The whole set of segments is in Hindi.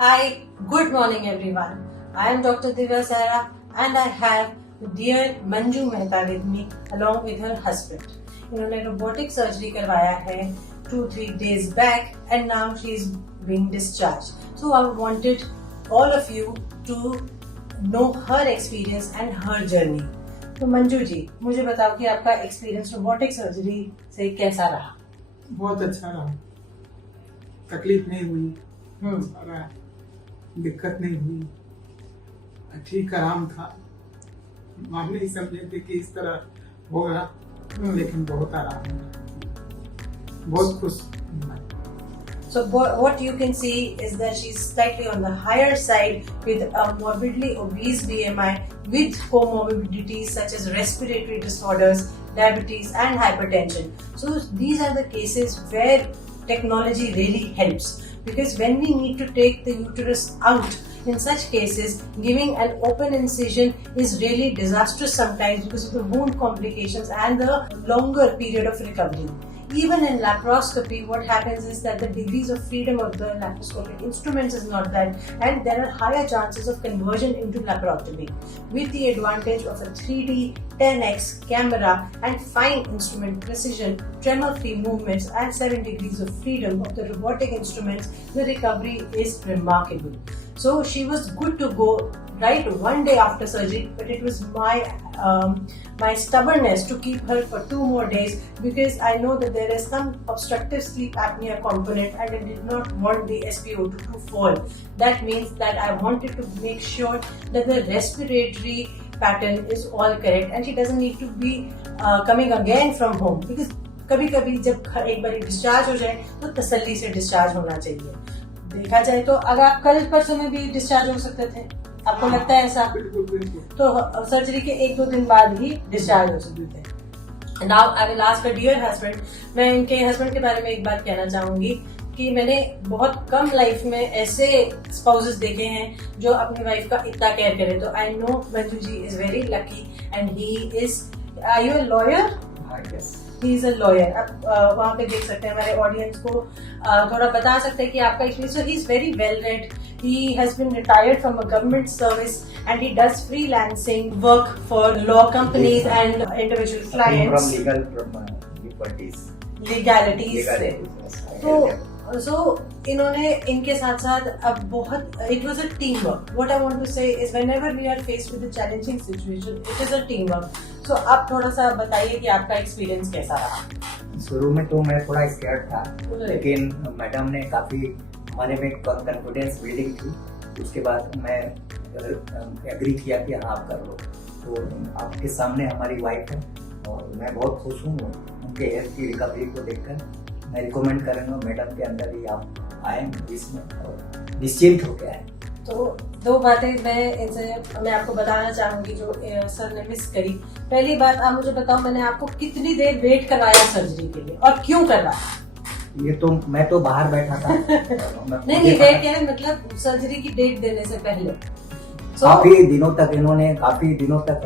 Hi, good morning everyone. I am Dr. Divya Sara and I have dear Manju Mehta with me along with her husband. इन्होंने robotic surgery करवाया है 2-3 days back and now she is being discharged. So I wanted all of you to know her experience and her journey. तो मंजू जी, मुझे बताओ कि आपका एक्सपीरियंस रोबोटिक सर्जरी से कैसा रहा? बहुत अच्छा रहा, तकलीफ नहीं हुई, सारा दिक्कत नहीं हुई, ठीक आराम था। हम नहीं समझे थे कि इस तरह होगा, लेकिन बहुत आराम है, बहुत खुश। So what you can see is that she's slightly on the higher side with a morbidly obese BMI with comorbidities such as respiratory disorders, diabetes and hypertension. So these are the cases where technology really helps, because when we need to take the uterus out, in such cases giving an open incision is really disastrous sometimes because of the wound complications and the longer period of recovery. Even in laparoscopy, what happens is that the degrees of freedom of the laparoscopic instruments is not that, and there are higher chances of conversion into laparotomy. With the advantage of a 3D 10x camera and fine instrument precision, tremor-free movements and 7 degrees of freedom of the robotic instruments, the recovery is remarkable. So she was good to go right one day after surgery, but it was my stubbornness to keep her for 2 more days, because I know that there is some obstructive sleep apnea component and I did not want the SpO2 to fall. That means that I wanted to make sure that the respiratory pattern is all correct and she doesn't need to be coming again from home, because कभी-कभी जब एक बार डिस्चार्ज हो जाए तो तसल्ली से डिस्चार्ज होना चाहिए. देखा जाए तो अगर आप कल परसों में भी डिस्चार्ज हो सकते थे, आपको लगता है ऐसा? तो सर्जरी के 1-2 दिन बाद ही डिस्चार्ज हो सकते थे. Now I will ask dear husband. मैं इनके हस्बैंड के बारे में एक बात कहना चाहूंगी कि मैंने बहुत कम लाइफ में ऐसे स्पाउसेस देखे हैं जो अपनी वाइफ का इतना केयर करे. तो I know Manju ji is very lucky and he is. Are you a lawyer? Yes, he is a lawyer. आप वहाँ पे देख सकते हैं, हमारे ऑडियंस को थोड़ा बता सकते हैं कि आपका experience. So he is very well read. He has been retired from a government service and he does freelancing work for law companies and individual clients. From legalities. So इन्होंने इनके साथ साथ अब बहुत it was a teamwork. What I want to say is whenever we are faced with a challenging situation, it is a teamwork. So आप थोड़ा सा बताइए कि आपका एक्सपीरियंस कैसा रहा? शुरू में तो मैं थोड़ा स्कैर्ड था, लेकिन मैडम ने काफी हमारे में कॉन्फिडेंस बिल्डिंग थी. उसके बाद मैं एग्री किया कि हाँ आप कर लो. तो आपके सामने हमारी वाइफ है और मैं बहुत खुश हूँ उनके हेल्थ की रिकवरी को देखकर. मैं रिकमेंड करूँगा मैडम के अंदर ही आप आए इसमें और निश्चिंत होकर आए. तो 2 बातें मैं आपको बताना चाहूंगी जो सर ने मिस करी. पहली बात, आप मुझे बताओ मैंने आपको कितनी देर वेट करवाया सर्जरी के लिए और क्यों करवाया? ये तो मैं तो बाहर बैठा था. नहीं वेट कह रहे मतलब सर्जरी की डेट देने से पहले. काफी दिनों तक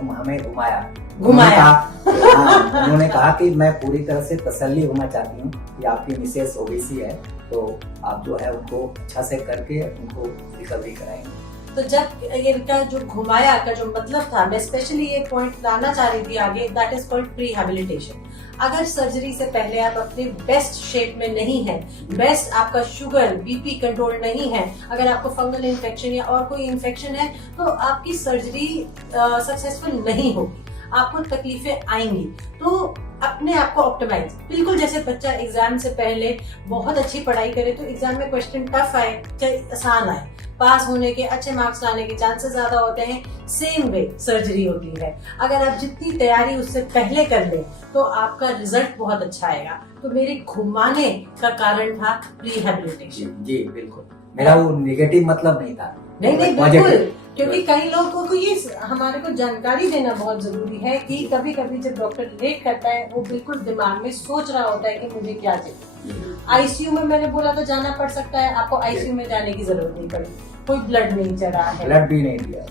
हमें घुमाया. उन्होंने कहा कि मैं पूरी तरह से तसल्ली होना चाहती हूँ कि आपकी मिसेस ओबीसी है, तो आप जो है उनको अच्छा से करके उनको रिकवरी कराएंगे. तो जब इनका जो घुमाया का जो मतलब था, मैं स्पेशली ये पॉइंट लाना चाह रही थी आगे, दैट इज कॉल्ड प्रीहैबिलिटेशन. अगर सर्जरी से पहले आप अपने बेस्ट शेप में नहीं है, बेस्ट आपका शुगर बीपी कंट्रोल नहीं है, अगर आपको फंगल इन्फेक्शन या और कोई इन्फेक्शन है, तो आपकी सर्जरी सक्सेसफुल नहीं होगी, आपको तकलीफें आएंगी. तो अपने आप को ऑप्टिमाइज, बिल्कुल जैसे बच्चा एग्जाम से पहले बहुत अच्छी पढ़ाई करे तो एग्जाम में क्वेश्चन टफ आए चाहे आसान आए, पास होने के अच्छे मार्क्स लाने के चांसेस ज्यादा होते हैं. सेम वे सर्जरी होती है. अगर आप जितनी तैयारी उससे पहले कर ले तो आपका रिजल्ट बहुत अच्छा आएगा. तो मेरे घुमाने का कारण था प्रीहैबिलिटेशन. जी बिल्कुल, मेरा वो नेगेटिव मतलब नहीं था. नहीं बिल्कुल, क्योंकि कई लोगों को ये हमारे को जानकारी देना बहुत जरूरी है कि कभी कभी जब डॉक्टर लेट करता है वो बिल्कुल दिमाग में सोच रहा होता है कि मुझे क्या चाहिए. आईसीयू में मैंने बोला तो जाना पड़ सकता है, आपको आईसीयू में जाने की जरूरत नहीं पड़ी, कोई ब्लड नहीं चढ़ा है, ब्लड भी नहीं दिया.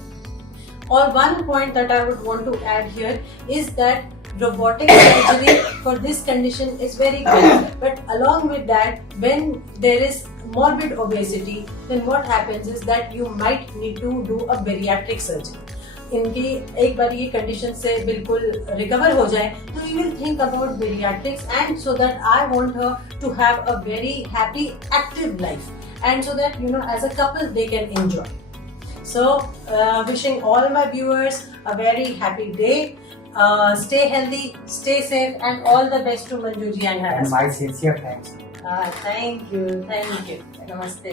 और one point that I would want to add here is that robotic surgery for this condition is very good, but along with that, when there is morbid obesity, then what happens is that you might need to do a bariatric surgery. इनकी एक बार ये कंडीशन से बिल्कुल रिकवर हो जाए तो you will think about bariatrics, and so that I want her to have a very happy active life, and so that you know as a couple they can enjoy. So wishing all my viewers a very happy day. Stay healthy, stay safe, and all the best to Manjuji and her And husband. my sincere thanks. Thank you. Namaste.